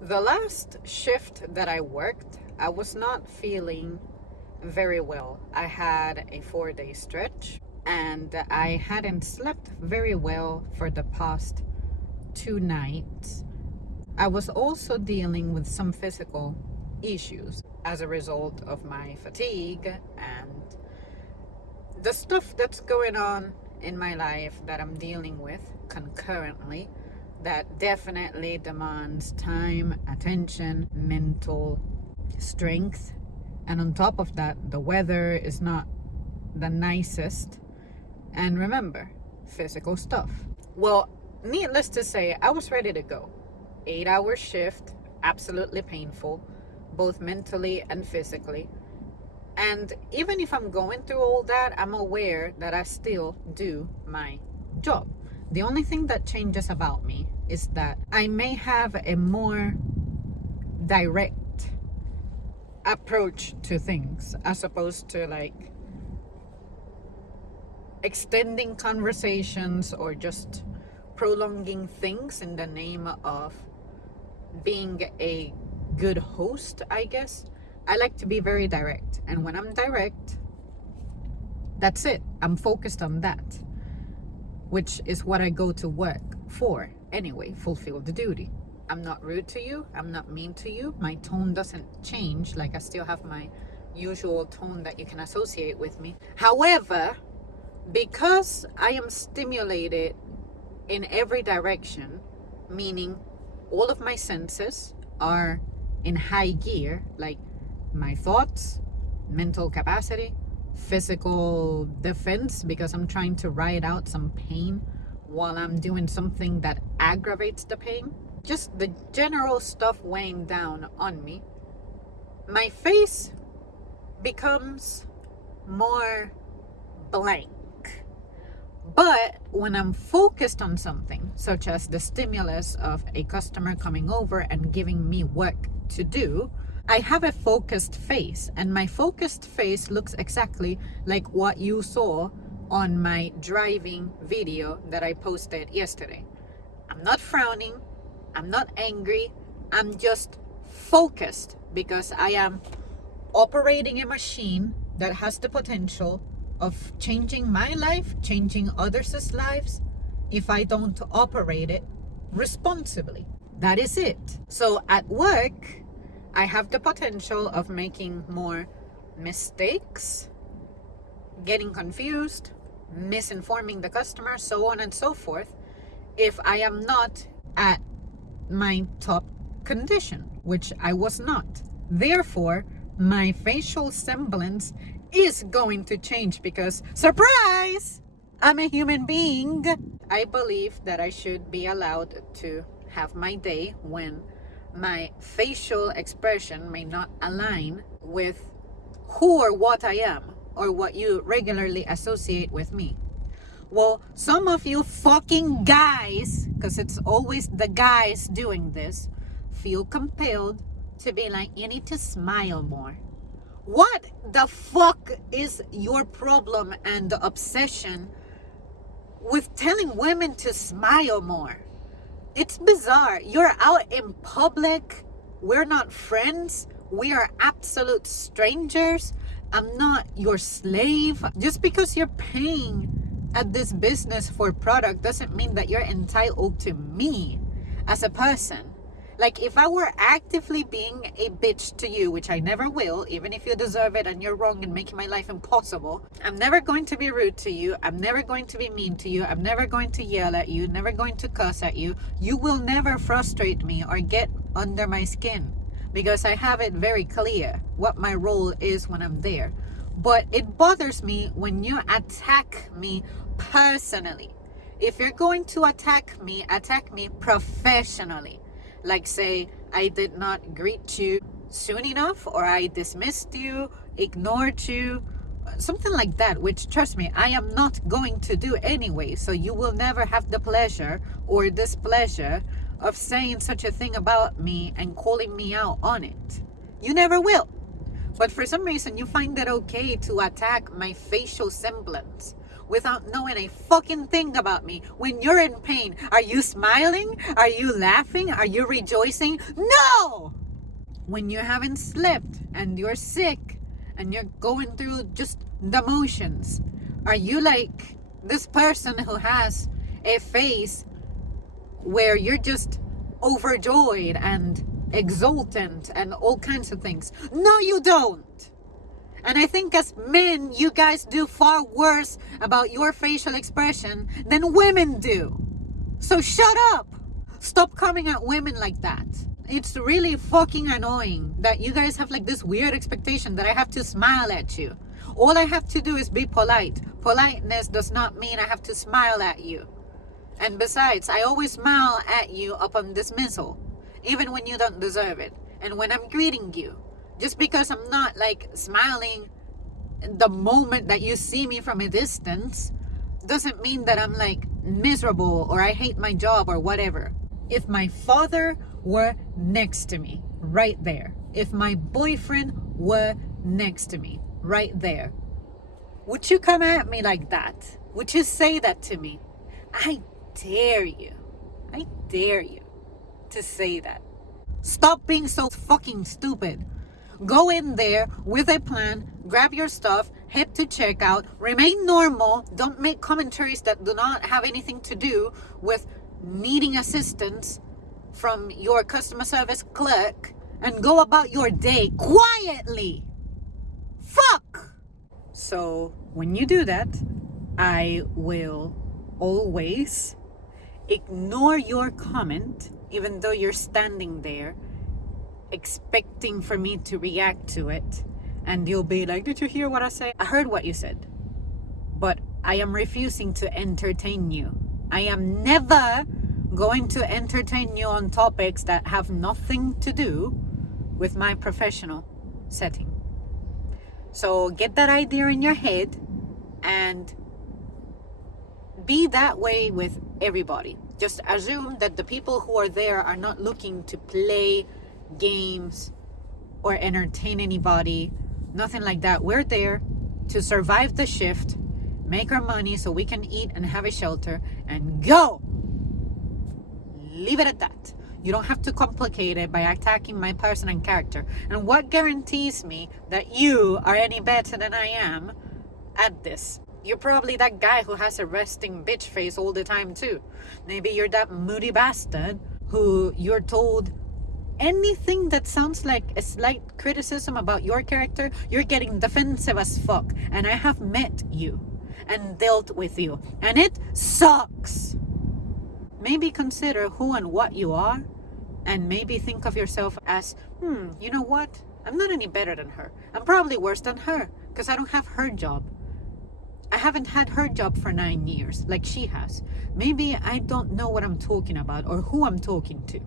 The last shift that I worked, I was not feeling very well. I had a 4 day stretch and I hadn't slept very well for the past 2 nights. I was also dealing with some physical issues as a result of my fatigue and the stuff that's going on in my life that I'm dealing with concurrently that definitely demands time, attention, mental strength. And on top of that, the weather is not the nicest. And remember, physical stuff. Well, needless to say, I was ready to go. 8 hour shift, absolutely painful, both mentally and physically. And even if I'm going through all that, I'm aware that I still do my job. The only thing that changes about me is that I may have a more direct approach to things as opposed to like extending conversations or just prolonging things in the name of being a good host, I guess. I like to be very direct. And when I'm direct, that's it. I'm focused on that, which is what I go to work for anyway, fulfill the duty. I'm not rude to you. I'm not mean to you. My tone doesn't change. Like I still have my usual tone that you can associate with me. However, because I am stimulated in every direction, meaning all of my senses are in high gear, like my thoughts, mental capacity, physical defense, because I'm trying to ride out some pain while I'm doing something that aggravates the pain. Just the general stuff weighing down on me. My face becomes more blank. But when I'm focused on something, such as the stimulus of a customer coming over and giving me work to do, I have a focused face, and my focused face looks exactly like what you saw on my driving video that I posted yesterday. I'm not frowning, I'm not angry, I'm just focused because I am operating a machine that has the potential of changing my life, changing others' lives if I don't operate it responsibly. That is it. So at work, I have the potential of making more mistakes, getting confused, misinforming the customer, so on and so forth, if I am not at my top condition, which I was not. Therefore, my facial semblance is going to change because, surprise, I'm a human being. I believe that I should be allowed to have my day when my facial expression may not align with who or what I am or what you regularly associate with me. Well, some of you fucking guys, because it's always the guys doing this, feel compelled to be like, you need to smile more. What the fuck is your problem and the obsession with telling women to smile more? It's bizarre. You're out in public. We're not friends. We are absolute strangers. I'm not your slave. Just because you're paying at this business for product doesn't mean that you're entitled to me as a person. Like, if I were actively being a bitch to you, which I never will, even if you deserve it and you're wrong and making my life impossible, I'm never going to be rude to you. I'm never going to be mean to you. I'm never going to yell at you, never going to cuss at you. You will never frustrate me or get under my skin because I have it very clear what my role is when I'm there. But it bothers me when you attack me personally. If you're going to attack me professionally. Like, say, I did not greet you soon enough, or I dismissed you, ignored you, something like that, which, trust me, I am not going to do anyway. So you will never have the pleasure or displeasure of saying such a thing about me and calling me out on it. You never will. But for some reason, you find it okay to attack my facial semblance. without knowing a fucking thing about me. When you're in pain, are you smiling? Are you laughing? Are you rejoicing? No! When you haven't slept and you're sick and you're going through just the motions, are you like this person who has a face where you're just overjoyed and exultant and all kinds of things? No, you don't. And I think as men, you guys do far worse about your facial expression than women do. So shut up. Stop coming at women like that. It's really fucking annoying that you guys have like this weird expectation that I have to smile at you. All I have to do is be polite. Politeness does not mean I have to smile at you. And besides, I always smile at you upon dismissal, even when you don't deserve it. And when I'm greeting you, just because I'm not like smiling the moment that you see me from a distance, doesn't mean that I'm like miserable or I hate my job or whatever. If my father were next to me, right there, if my boyfriend were next to me, right there, would you come at me like that? Would you say that to me? I dare you. I dare you to say that. Stop being so fucking stupid. Go in there with a plan, grab your stuff, head to checkout, remain normal, don't make commentaries that do not have anything to do with needing assistance from your customer service clerk, and go about your day quietly. Fuck! So when you do that, I will always ignore your comment, even though you're standing there expecting for me to react to it, and you'll be like, did you hear what I said? I heard what you said, but I am refusing to entertain you. I am never going to entertain you on topics that have nothing to do with my professional setting. So get that idea in your head and be that way with everybody. Just assume that the people who are there are not looking to play games or entertain anybody, nothing like that. We're there to survive the shift, make our money so we can eat and have a shelter, and go. Leave it at that. You don't have to complicate it by attacking my person and character. And what guarantees me that you are any better than I am at this? You're probably that guy who has a resting bitch face all the time too. Maybe you're that moody bastard who you're told anything that sounds like a slight criticism about your character, you're getting defensive as fuck. And I have met you and dealt with you, and it sucks. Maybe consider who and what you are, and maybe think of yourself as, you know what? I'm not any better than her. I'm probably worse than her because I don't have her job. I haven't had her job for 9 years like she has. Maybe I don't know what I'm talking about or who I'm talking to.